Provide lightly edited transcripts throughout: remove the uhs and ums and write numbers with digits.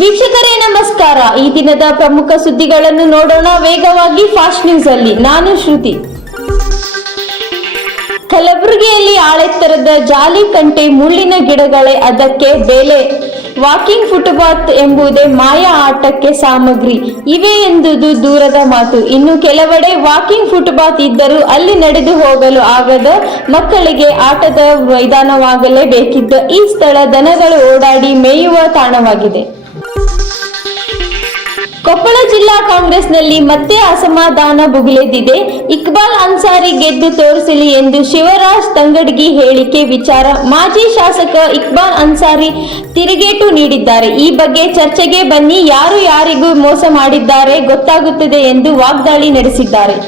ವೀಕ್ಷಕರೇ ನಮಸ್ಕಾರ. ಈ ದಿನದ ಪ್ರಮುಖ ಸುದ್ದಿಗಳನ್ನು ನೋಡೋಣ ವೇಗವಾಗಿ ಫಾಸ್ಟ್ ನ್ಯೂಸ್ ಅಲ್ಲಿ. ನಾನು ಶ್ರುತಿ. ಕಲಬುರಗಿಯಲ್ಲಿ ಆಳೆತ್ತರದ ಜಾಲಿ ಕಂಟೆ ಮುಳ್ಳಿನ ಗಿಡಗಳೇ ಅದಕ್ಕೆ ಬೇಲೆ. ವಾಕಿಂಗ್ ಫುಟ್ಪಾತ್ ಎಂಬುದೇ ಮಾಯಾ ಆಟಕ್ಕೆ ಸಾಮಗ್ರಿ ಇವೆ ಎಂಬುದು ದೂರದ ಮಾತು. ಇನ್ನು ಕೆಲವೆಡೆ ವಾಕಿಂಗ್ ಫುಟ್ಪಾತ್ ಇದ್ದರೂ ಅಲ್ಲಿ ನಡೆದು ಹೋಗಲು ಆಗದ ಮಕ್ಕಳಿಗೆ ಆಟದ ಮೈದಾನವಾಗಲೇಬೇಕಿದ್ದ ಈ ಸ್ಥಳ ದನಗಳು ಓಡಾಡಿ ಮೇಯುವ ತಾಣವಾಗಿದೆ. ಕೊಪ್ಪಳ ಜಿಲ್ಲಾ ಕಾಂಗ್ರೆಸ್ನಲ್ಲಿ ಮತ್ತೆ ಅಸಮಾಧಾನ ಭುಗಿಲೆದ್ದಿದೆ. ಇಕ್ಬಾಲ್ ಅನ್ಸಾರಿ ಗೆದ್ದು ತೋರಿಸಲಿ ಎಂದು ಶಿವರಾಜ್ ತಂಗಡಗಿ ಹೇಳಿಕೆ ವಿಚಾರ ಮಾಜಿ ಶಾಸಕ ಇಕ್ಬಾಲ್ ಅನ್ಸಾರಿ ತಿರುಗೇಟು ನೀಡಿದ್ದಾರೆ. ಈ ಬಗ್ಗೆ ಚರ್ಚೆಗೆ ಬನ್ನಿ, ಯಾರು ಯಾರಿಗೂ ಮೋಸ ಮಾಡಿದ್ದಾರೆ ಗೊತ್ತಾಗುತ್ತದೆ ಎಂದು ವಾಗ್ದಾಳಿ ನಡೆಸಿದ್ದಾರೆ.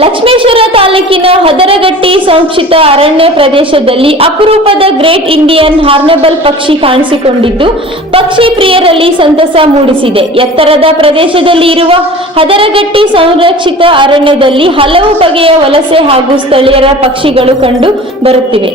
ಲಕ್ಷ್ಮೇಶ್ವರ ತಾಲೂಕಿನ ಹದರಗಟ್ಟಿ ಸಂರಕ್ಷಿತ ಅರಣ್ಯ ಪ್ರದೇಶದಲ್ಲಿ ಅಪರೂಪದ ಗ್ರೇಟ್ ಇಂಡಿಯನ್ ಹಾರ್ನ್ಬಿಲ್ ಪಕ್ಷಿ ಕಾಣಿಸಿಕೊಂಡಿದ್ದು ಪಕ್ಷಿ ಪ್ರಿಯರಲ್ಲಿ ಸಂತಸ ಮೂಡಿಸಿದೆ. ಎತ್ತರದ ಪ್ರದೇಶದಲ್ಲಿ ಇರುವ ಹದರಗಟ್ಟಿ ಸಂರಕ್ಷಿತ ಅರಣ್ಯದಲ್ಲಿ ಹಲವು ಬಗೆಯ ವಲಸೆ ಹಾಗೂ ಸ್ಥಳೀಯರ ಪಕ್ಷಿಗಳು ಕಂಡು ಬರುತ್ತಿವೆ.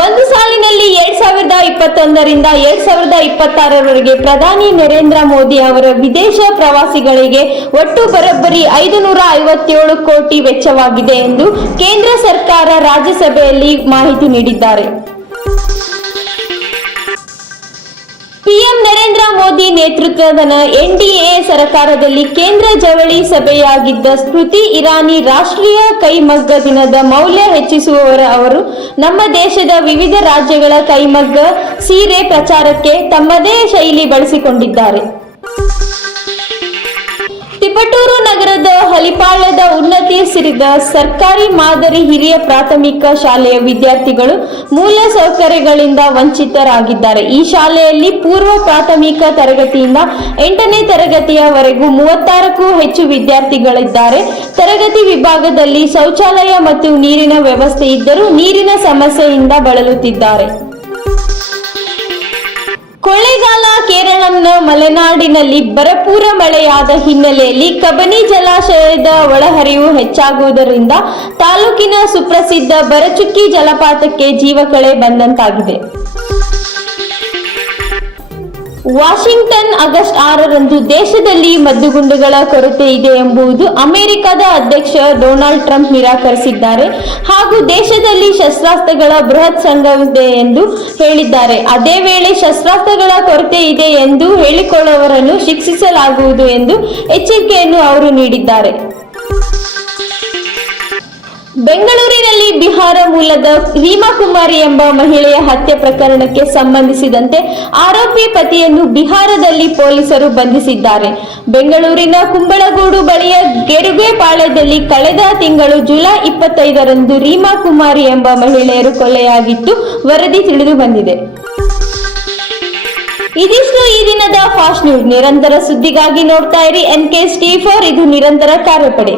ಒಂದು ಸಾಲಿನಲ್ಲಿ 2021ರಿಂದ 2026ರವರೆಗೆ ಪ್ರಧಾನಿ ನರೇಂದ್ರ ಮೋದಿ ಅವರ ವಿದೇಶ ಪ್ರವಾಸಿಗಳಿಗೆ ಒಟ್ಟು ಬರೋಬ್ಬರಿ 557 ಕೋಟಿ ವೆಚ್ಚವಾಗಿದೆ ಎಂದು ಕೇಂದ್ರ ಸರ್ಕಾರ ರಾಜ್ಯಸಭೆಯಲ್ಲಿ ಮಾಹಿತಿ ನೀಡಿದ್ದಾರೆ. ಪಿಎಂ ನರೇಂದ್ರ ಮೋದಿ ನೇತೃತ್ವದ ಎನ್ಡಿಎ ಸರ್ಕಾರದಲ್ಲಿ ಕೇಂದ್ರ ಜವಳಿ ಸಭೆಯಾಗಿದ್ದ ಸ್ಮೃತಿ ಇರಾನಿ ರಾಷ್ಟ್ರೀಯ ಕೈಮಗ್ಗ ದಿನದ ಮೌಲ್ಯ ಹೆಚ್ಚಿಸುವವರು ಅವರು ನಮ್ಮ ದೇಶದ ವಿವಿಧ ರಾಜ್ಯಗಳ ಕೈಮಗ್ಗ ಸೀರೆ ಪ್ರಚಾರಕ್ಕೆ ತಮ್ಮದೇ ಶೈಲಿ ಬಳಸಿಕೊಂಡಿದ್ದಾರೆ. ತಿಪಟೂರು ನಗರದ ಹಲಿಪಾಳ್ಯದ ಉನ್ನತಿ ಸಿರಿದ ಸರ್ಕಾರಿ ಮಾದರಿ ಹಿರಿಯ ಪ್ರಾಥಮಿಕ ಶಾಲೆಯ ವಿದ್ಯಾರ್ಥಿಗಳು ಮೂಲ ಸೌಕರ್ಯಗಳಿಂದ ವಂಚಿತರಾಗಿದ್ದಾರೆ. ಈ ಶಾಲೆಯಲ್ಲಿ ಪೂರ್ವ ಪ್ರಾಥಮಿಕ ತರಗತಿಯಿಂದ 8ನೇ ತರಗತಿಯವರೆಗೂ 36ಕ್ಕೂ ಹೆಚ್ಚು ವಿದ್ಯಾರ್ಥಿಗಳಿದ್ದಾರೆ. ತರಗತಿ ವಿಭಾಗದಲ್ಲಿ ಶೌಚಾಲಯ ಮತ್ತು ನೀರಿನ ವ್ಯವಸ್ಥೆ ಇದ್ದರೂ ನೀರಿನ ಸಮಸ್ಯೆಯಿಂದ ಬಳಲುತ್ತಿದ್ದಾರೆ. ಕೊಳ್ಳೇಗಾಲ ಕೇರಳಂನ ಮಲೆನಾಡಿನಲ್ಲಿ ಭರಪೂರ ಮಳೆಯಾದ ಹಿನ್ನೆಲೆಯಲ್ಲಿ ಕಬಿನಿ ಜಲಾಶಯದ ಒಳಹರಿವು ಹೆಚ್ಚಾಗುವುದರಿಂದ ತಾಲೂಕಿನ ಸುಪ್ರಸಿದ್ಧ ಬರಚುಕ್ಕಿ ಜಲಪಾತಕ್ಕೆ ಜೀವಕಳೆ ಬಂದಂತಾಗಿದೆ. ವಾಷಿಂಗ್ಟನ್ ಆಗಸ್ಟ್ 6ರಂದು ದೇಶದಲ್ಲಿ ಮದ್ದುಗುಂಡುಗಳ ಕೊರತೆ ಇದೆ ಎಂಬುದು ಅಮೆರಿಕದ ಅಧ್ಯಕ್ಷ ಡೊನಾಲ್ಡ್ ಟ್ರಂಪ್ ನಿರಾಕರಿಸಿದ್ದಾರೆ ಹಾಗೂ ದೇಶದಲ್ಲಿ ಶಸ್ತ್ರಾಸ್ತ್ರಗಳ ಬೃಹತ್ ಸಂಘವಿದೆ ಎಂದು ಹೇಳಿದ್ದಾರೆ. ಅದೇ ವೇಳೆ ಶಸ್ತ್ರಾಸ್ತ್ರಗಳ ಕೊರತೆ ಇದೆ ಎಂದು ಹೇಳಿಕೊಳ್ಳುವವರನ್ನು ಶಿಕ್ಷಿಸಲಾಗುವುದು ಎಂದು ಎಚ್ಚರಿಕೆಯನ್ನು ಅವರು ನೀಡಿದ್ದಾರೆ. ಬೆಂಗಳೂರಿನಲ್ಲಿ ಬಿಹಾರ ಮೂಲದ ರೀಮಾ ಕುಮಾರಿ ಎಂಬ ಮಹಿಳೆಯ ಹತ್ಯೆ ಪ್ರಕರಣಕ್ಕೆ ಸಂಬಂಧಿಸಿದಂತೆ ಆರೋಪಿ ಪತಿಯನ್ನು ಬಿಹಾರದಲ್ಲಿ ಪೊಲೀಸರು ಬಂಧಿಸಿದ್ದಾರೆ. ಬೆಂಗಳೂರಿನ ಕುಂಬಳಗೂಡು ಬಳಿಯ ಗೆರುಗೆಪಾಳ್ಯದಲ್ಲಿ ಕಳೆದ ತಿಂಗಳು ಜುಲೈ 25ರಂದು ರೀಮಾ ಕುಮಾರಿ ಎಂಬ ಮಹಿಳೆಯರು ಕೊಲೆಯಾಗಿದ್ದು ವರದಿ ತಿಳಿದು ಬಂದಿದೆ. ಇದಿಷ್ಟು ಈ ದಿನದ ಫಾಸ್ಟ್ ನ್ಯೂಸ್. ನಿರಂತರ ಸುದ್ದಿಗಾಗಿ ನೋಡ್ತಾ ಇರಿ NK T4, ಇದು ನಿರಂತರ ಕಾರ್ಯಪಡೆ.